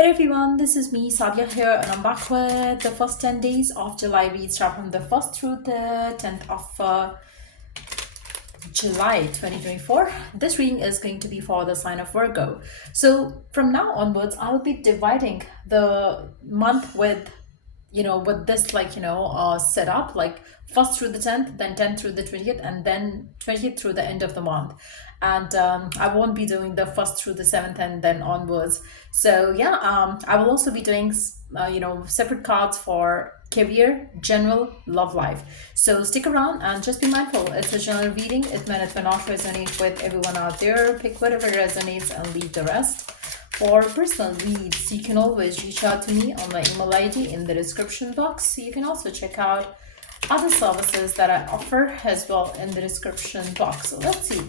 Hey everyone, this is me, Sadia here, and I'm back with the first 10 days of July reads, start from the 1st through the 10th of July 2024. This reading is going to be for the sign of Virgo. So from now onwards, I'll be dividing the month with this setup, like 1st through the 10th, then 10th through the 20th, and then 20th through the end of the month. And I won't be doing the 1st through the 7th and then onwards. So yeah, I will also be doing separate cards for career, general, love life. So stick around and just be mindful. It's a general reading. It may not resonate with everyone out there. Pick whatever resonates and leave the rest. For personal reads, you can always reach out to me on my email ID in the description box. You can also check out other services that I offer as well in the description box. So let's see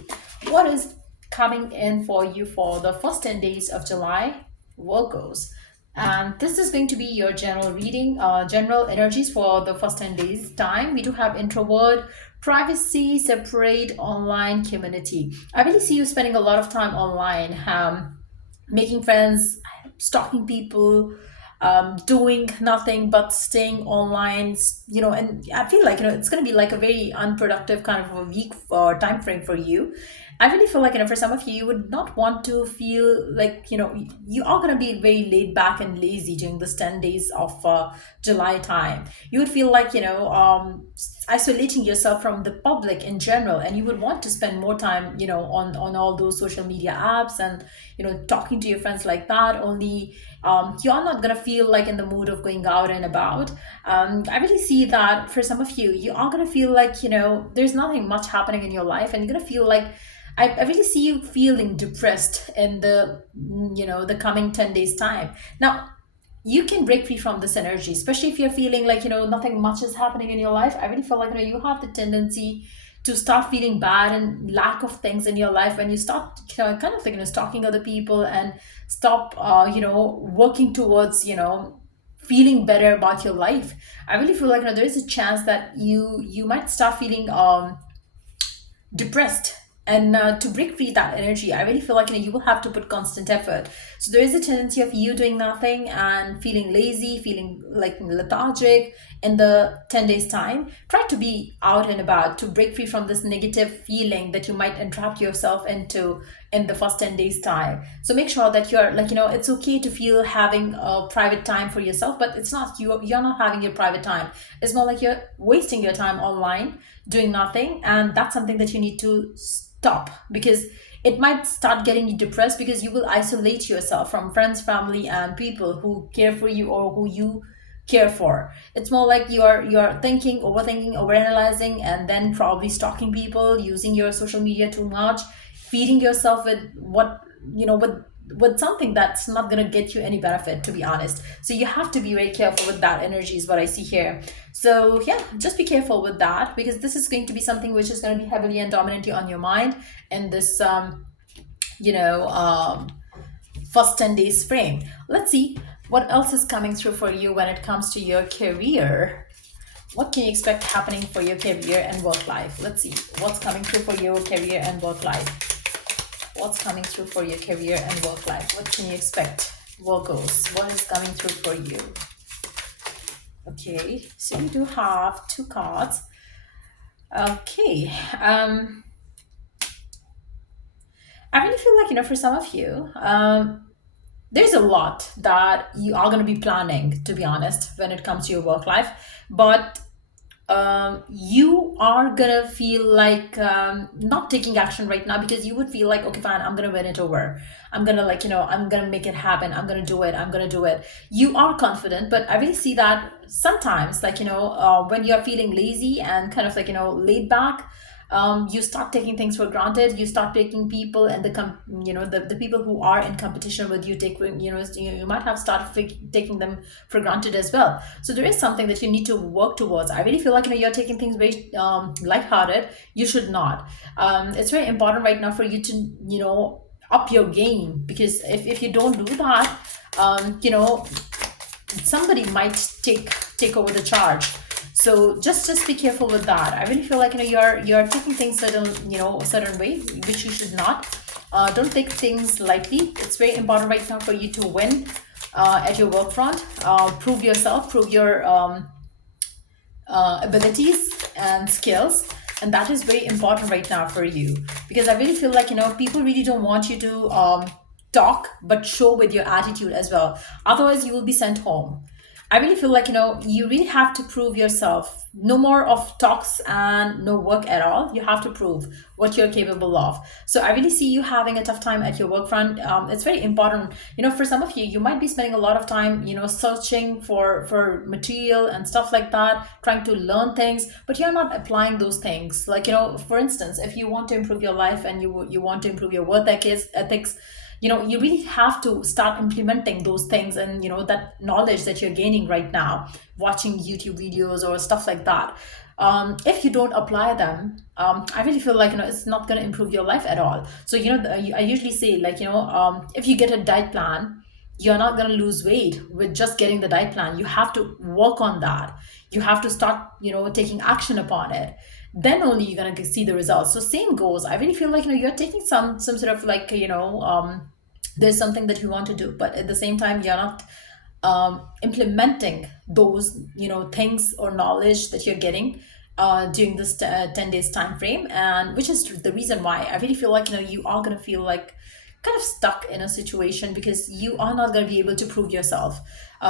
what is coming in for you for the first 10 days of July, Virgos. And this is going to be your general reading, general energies for the first 10 days time. We do have introvert, privacy, separate, online, community. I really see you spending a lot of time online, making friends, stalking people, doing nothing but staying online, and I feel like, it's going to be like a very unproductive kind of a week or time frame for you. I really feel like, for some of you, you would not want to feel like, you are going to be very laid back and lazy during this 10 days of July time. You would feel like, isolating yourself from the public in general, and you would want to spend more time, on all those social media apps and, talking to your friends like that. Only you're not going to feel like in the mood of going out and about. I really see that for some of you, you are going to feel like, there's nothing much happening in your life, and you're going to feel like I really see you feeling depressed in the coming 10 days time. Now, you can break free from this energy, especially if you're feeling like, nothing much is happening in your life. I really feel like, you have the tendency to start feeling bad and lack of things in your life when you start kind of like, stalking other people and stop, working towards, feeling better about your life. I really feel like, there is a chance that you might start feeling depressed, and to break free that energy, I really feel like, you will have to put constant effort. So there is a tendency of you doing nothing and feeling lazy, feeling like lethargic in the 10 days time. Try to be out and about to break free from this negative feeling that you might entrap yourself into in the first 10 days time. So make sure that you're like, it's okay to feel having a private time for yourself, but it's not you're not having your private time. It's more like you're wasting your time online doing nothing, and that's something that you need to stop, because it might start getting you depressed, because you will isolate yourself from friends, family, and people who care for you or who you care for. It's more like you're thinking, overthinking, overanalyzing, and then probably stalking people, using your social media too much, feeding yourself with with something that's not going to get you any benefit, to be honest. So you have to be very careful with that energy, is what I see here. So yeah, just be careful with that, because this is going to be something which is going to be heavily and dominantly on your mind in this you know first 10 days frame. Let's see what else is coming through for you when it comes to your career. What can you expect happening for your career and work life? Let's see what's coming through for your career and work life. What's coming through for your career and work life? What can you expect, Virgos? What is coming through for you? Okay, so you do have two cards. Okay, I really feel like, for some of you, there's a lot that you are going to be planning, to be honest, when it comes to your work life. But you are gonna feel like not taking action right now, because you would feel like, okay, fine, I'm gonna win it over. I'm gonna I'm gonna make it happen. I'm gonna do it. I'm gonna do it. You are confident, but I really see that sometimes, when you're feeling lazy and kind of laid back, you start taking things for granted. You start taking people and the people who are in competition with you, you might have started taking them for granted as well. So there is something that you need to work towards. I really feel like, you're taking things very lighthearted. You should not. It's very important right now for you to up your game, because if you don't do that, somebody might take over the charge. So just be careful with that. I really feel like you're taking things certain way, which you should not. Don't take things lightly. It's very important right now for you to win at your work front. Prove yourself, prove your abilities and skills, and that is very important right now for you, because I really feel like people really don't want you to talk, but show with your attitude as well. Otherwise you will be sent home. I really feel like you really have to prove yourself. No more of talks and no work at all. You have to prove what you're capable of. So I really see you having a tough time at your work front. It's very important. For some of you, you might be spending a lot of time, searching for material and stuff like that, trying to learn things, but you're not applying those things. Like, for instance, if you want to improve your life and you want to improve your work ethics, you really have to start implementing those things, and that knowledge that you're gaining right now, watching YouTube videos or stuff like that. If you don't apply them, I really feel like it's not going to improve your life at all. So I usually say, like, if you get a diet plan, you're not going to lose weight with just getting the diet plan. You have to work on that. You have to start taking action upon it. Then only you're going to see the results. So same goes. I really feel like you're taking some sort of, like, there's something that you want to do, but at the same time you're not implementing those things or knowledge that you're getting during this 10 days time frame, and which is the reason why I really feel like you are going to feel like kind of stuck in a situation, because you are not going to be able to prove yourself,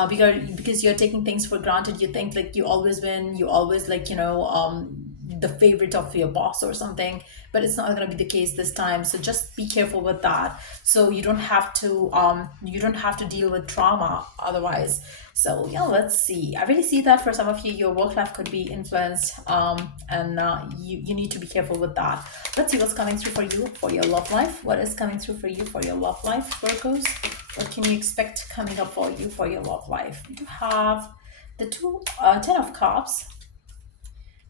because you're taking things for granted. You think like you always win, you always, like, the favorite of your boss or something, but it's not going to be the case this time. So just be careful with that, so you don't have to deal with trauma otherwise. So yeah, let's see. I really see that for some of you, your work life could be influenced, and you need to be careful with that. Let's see what's coming through for you for your love life. What is coming through for you for your love life, Virgos? What can you expect coming up for you for your love life? You have the Ten of Cups,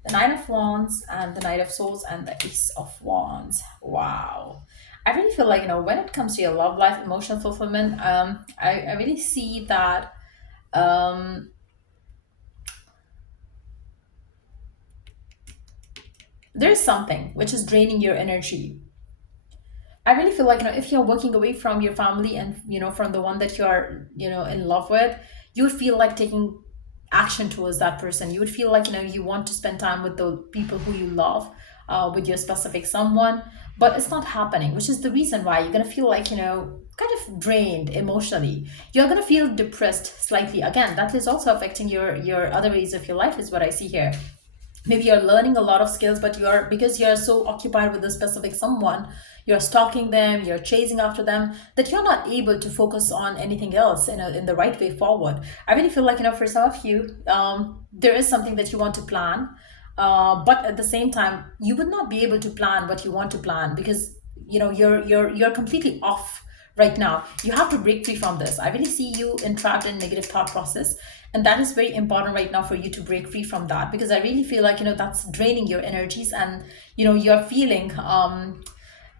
the Nine of Wands, and the Knight of Swords, and the Ace of Wands. Wow. I really feel like, when it comes to your love life, emotional fulfillment, I really see that um, there's something which is draining your energy. I really feel like, if you're working away from your family and, from the one that you're, in love with, you would feel like taking action towards that person. You would feel like, you want to spend time with the people who you love, with your specific someone, but it's not happening, which is the reason why you're going to feel like, kind of drained emotionally. You're going to feel depressed slightly. Again, that is also affecting your other ways of your life, is what I see here. Maybe you're learning a lot of skills, but because you're so occupied with a specific someone, you're stalking them, you're chasing after them, that you're not able to focus on anything else in the right way forward. I really feel like, for some of you, there is something that you want to plan, but at the same time you would not be able to plan what you want to plan, because you're completely off right now. You have to break free from this. I really see you entrapped in negative thought process, and that is very important right now for you to break free from that, because I really feel like that's draining your energies, and you're feeling,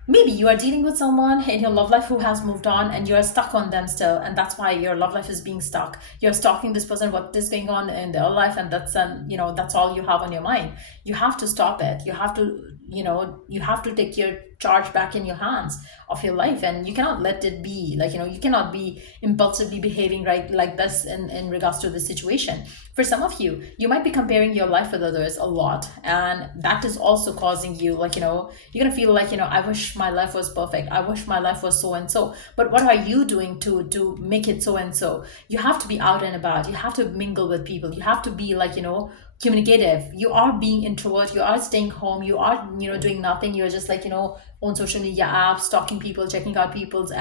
maybe you are dealing with someone in your love life who has moved on, and you're stuck on them still, and that's why your love life is being stuck. You're stalking this person, what is going on in their life, and that's all you have on your mind. You have to stop it. You have to, you have to take your charge back in your hands of your life, and you cannot let it be like, you cannot be impulsively behaving right like this in regards to the situation. For some of you, you might be comparing your life with others a lot, and that is also causing you, like, you're gonna feel like, I wish my life was perfect, I wish my life was so and so, but what are you doing to make it so and so? You have to be out and about, you have to mingle with people, you have to be, like, communicative. You are being introvert, you are staying home, you are, doing nothing. You're just, like, on social media apps, stalking people, checking out people's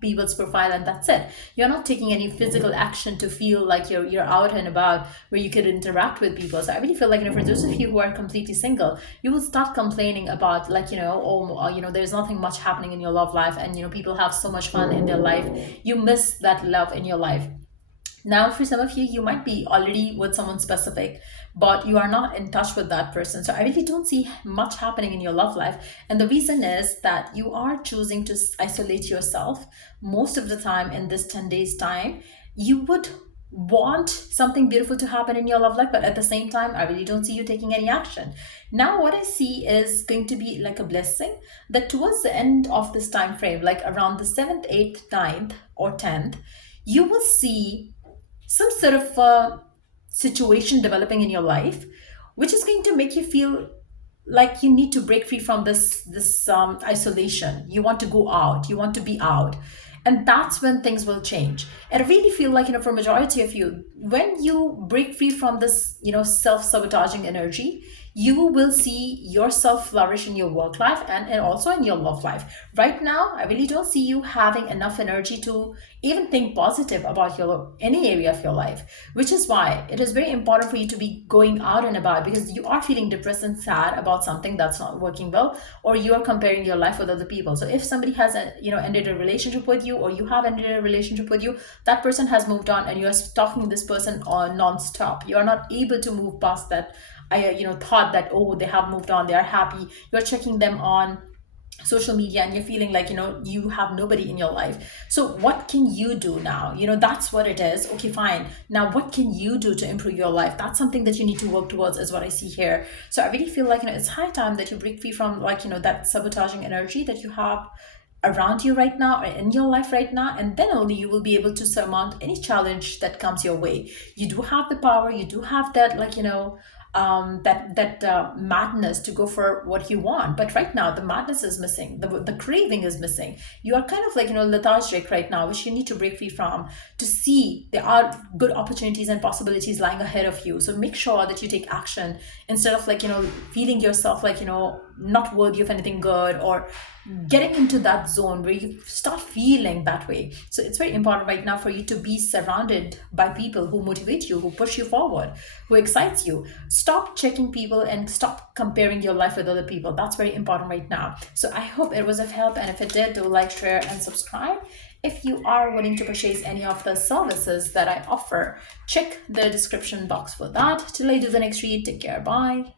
people's profile, and that's it. You're not taking any physical action to feel like you're out and about, where you could interact with people. So I really feel like, for those of you who are completely single, you will start complaining about, like, there's nothing much happening in your love life, and people have so much fun in their life. You miss that love in your life. Now, for some of you, you might be already with someone specific, but you are not in touch with that person. So I really don't see much happening in your love life. And the reason is that you are choosing to isolate yourself most of the time in this 10 days time. You would want something beautiful to happen in your love life, but at the same time, I really don't see you taking any action. Now, what I see is going to be like a blessing, that towards the end of this time frame, like around the 7th, 8th, 9th, or 10th, you will see some sort of situation developing in your life, which is going to make you feel like you need to break free from this isolation. You want to go out, you want to be out, and that's when things will change. And I really feel like, for majority of you, when you break free from this, self-sabotaging energy, you will see yourself flourish in your work life and also in your love life. Right now, I really don't see you having enough energy to even think positive about your any area of your life, which is why it is very important for you to be going out and about, because you are feeling depressed and sad about something that's not working well, or you are comparing your life with other people. So if somebody has ended a relationship with you, or you have ended a relationship with you, that person has moved on and you are stalking this person on non-stop. You are not able to move past that. I thought that, oh, they have moved on, they are happy. You're checking them on social media and you're feeling like, you have nobody in your life. So what can you do now? That's what it is. Okay, fine, now what can you do to improve your life? That's something that you need to work towards, is what I see here. So I really feel like, it's high time that you break free from, like, that sabotaging energy that you have around you right now, or in your life right now, and then only you will be able to surmount any challenge that comes your way. You do have the power, you do have that, like, that madness to go for what you want. But right now the madness is missing, the craving is missing. You are kind of like, lethargic right now, which you need to break free from, to see there are good opportunities and possibilities lying ahead of you. So make sure that you take action, instead of like, feeling yourself like, not worthy of anything good, or getting into that zone where you start feeling that way. So it's very important right now for you to be surrounded by people who motivate you, who push you forward, who excites you. Stop checking people and stop comparing your life with other people. That's very important right now. So I hope it was of help, and if it did, do like, share, and subscribe. If you are willing to purchase any of the services that I offer, check the description box for that. Till I do the next read, take care, bye.